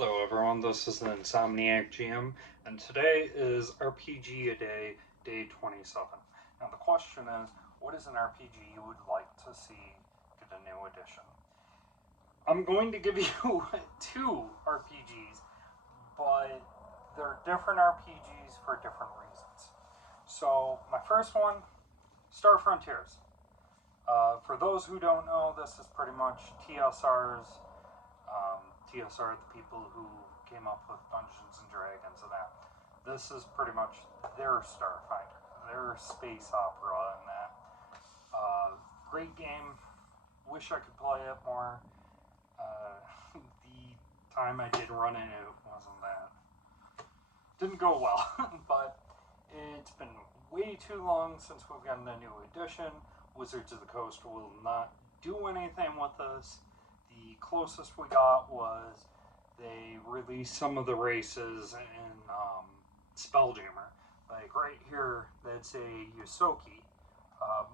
Hello everyone, this is the Insomniac GM, and today is RPG a Day, Day 27. Now the question is, what is an RPG you would like to see get a new edition? I'm going to give you two RPGs, but they're different RPGs for different reasons. So my first one, Star Frontiers. For those who don't know, this is pretty much TSR's. TSR, the people who came up with Dungeons and Dragons and that. This is pretty much their Starfinder, their space opera and that. Great game. Wish I could play it more. The time I did run it, it wasn't that. Didn't go well, but it's been way too long since we've gotten a new edition. Wizards of the Coast will not do anything with this. The closest we got was they released some of the races in Spelljammer. Like right here, that's a Yosoki.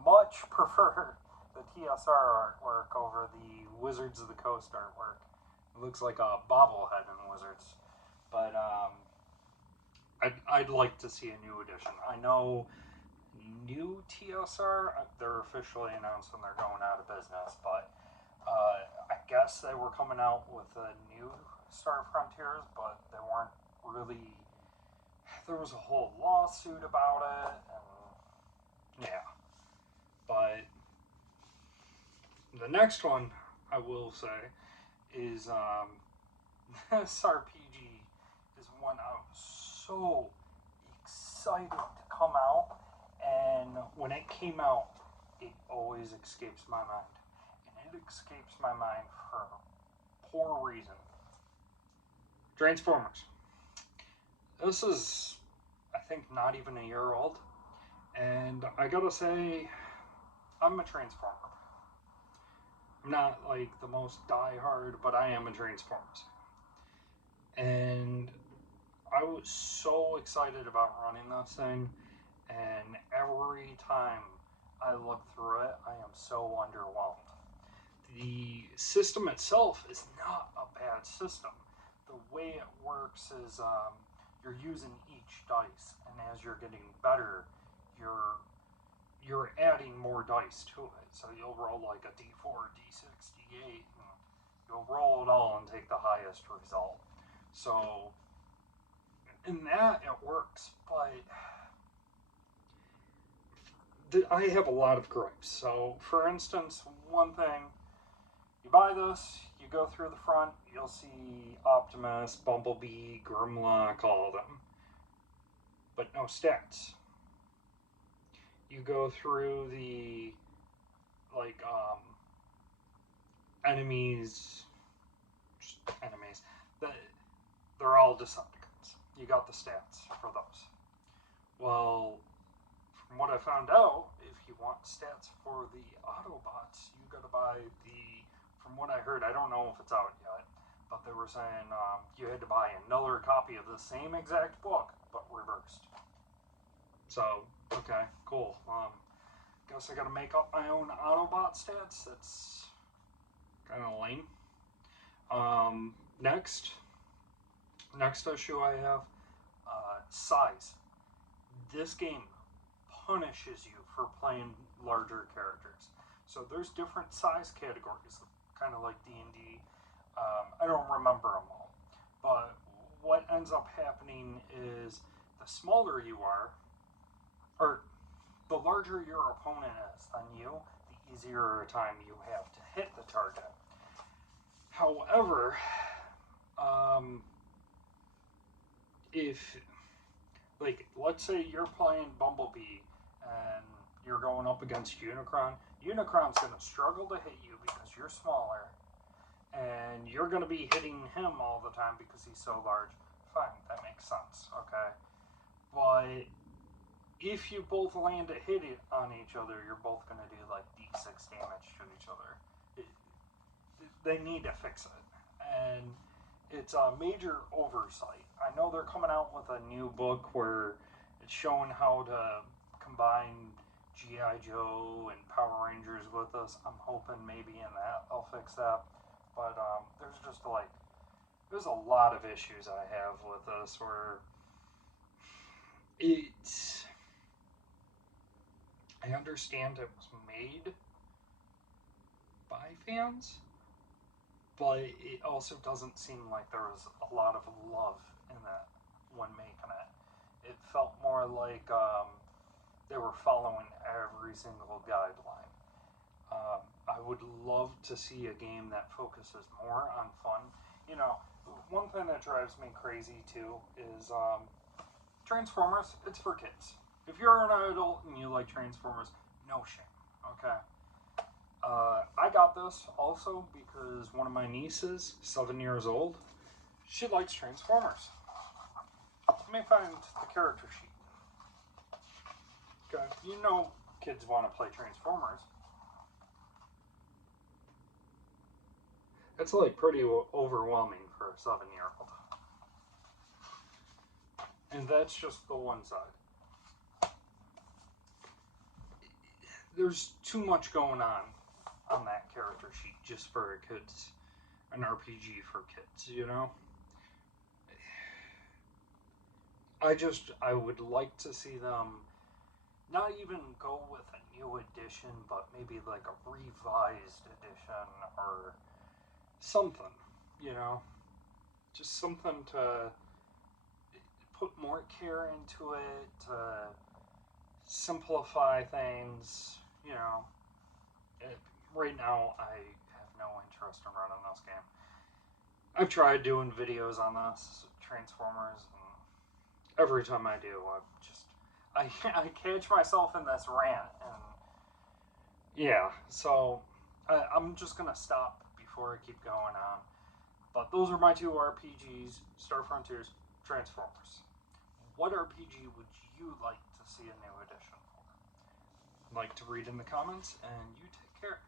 Much prefer the TSR artwork over the Wizards of the Coast artwork. It looks like a bobblehead in Wizards. But I'd like to see a new edition. I know new TSR, they're officially announcing they're going out of business, but I guess they were coming out with a new Star Frontiers, but they weren't really. There was a whole lawsuit about it, and yeah. But the next one, I will say, is this RPG is one I was so excited to come out, and when it came out, it always escapes my mind. And it escapes my mind for a poor reason. Transformers. This is, I think, not even a year old, and I gotta say, I'm a Transformer. I'm not like the most diehard, but I am a Transformers. And I was so excited about running this thing, and every time I look through it, I am so underwhelmed. The system itself is not a bad system. The way it works is you're using each dice, and as you're getting better, you're you're adding more dice to it. So you'll roll like a d4, d6, d8, and you'll roll it all and take the highest result. So in that it works, but I have a lot of gripes. So for instance, one thing, you buy this, you go through the front, you'll see Optimus, Bumblebee, Grimlock, all of them, but no stats. You go through the like enemies, just enemies. They're all Decepticons. You got the stats for those. Well, from what I found out, if you want stats for the Autobots, you got to buy the. From what I heard, I don't know if it's out yet, but they were saying you had to buy another copy of the same exact book, but reversed. So, okay, cool. Guess I got to make up my own Autobot stats. That's kind of lame. Um, next, next issue I have size. This game punishes you for playing larger characters. So there's different size categories, kind of like D&D. I don't remember them all, but what ends up happening is the smaller you are, or the larger your opponent is than you, the easier a time you have to hit the target. However, if, like, let's say you're playing Bumblebee and you're going up against Unicron, Unicron's going to struggle to hit you because you're smaller, and you're going to be hitting him all the time because he's so large. Fine, that makes sense, okay? But if you both land a hit on each other, you're both going to do like d6 damage to each other. They need to fix it. And it's a major oversight. I know they're coming out with a new book where it's showing how to combine G.I. Joe and Power Rangers with us. I'm hoping maybe in that they'll fix that. But there's there's a lot of issues I have with this where it's. I understand it was made by fans, but it also doesn't seem like there was a lot of love in that when making it. It felt more like they were following every single guideline. I would love to see a game that focuses more on fun. You know, one thing that drives me crazy too is Transformers. It's for kids. If you're an adult and you like Transformers, no shame. Okay. I got this also because one of my nieces, 7 years old, she likes Transformers. Let me find the character sheet. Okay. You know kids want to play Transformers. It's like pretty overwhelming for a 7-year-old. And that's just the one side. There's too much going on that character sheet just for a kids, an RPG for kids, you know? I would like to see them not even go with a new edition, but maybe like a revised edition or something, you know? Just something to put more care into it, to simplify things, you know. Right now, I have no interest in running this game. I've tried doing videos on this, Transformers, and every time I do, I catch myself in this rant, and yeah, so I'm just gonna stop before I keep going on. But those are my two RPGs: Star Frontiers, Transformers. What RPG would you like to see a new edition for? Like to read in the comments, and you take care.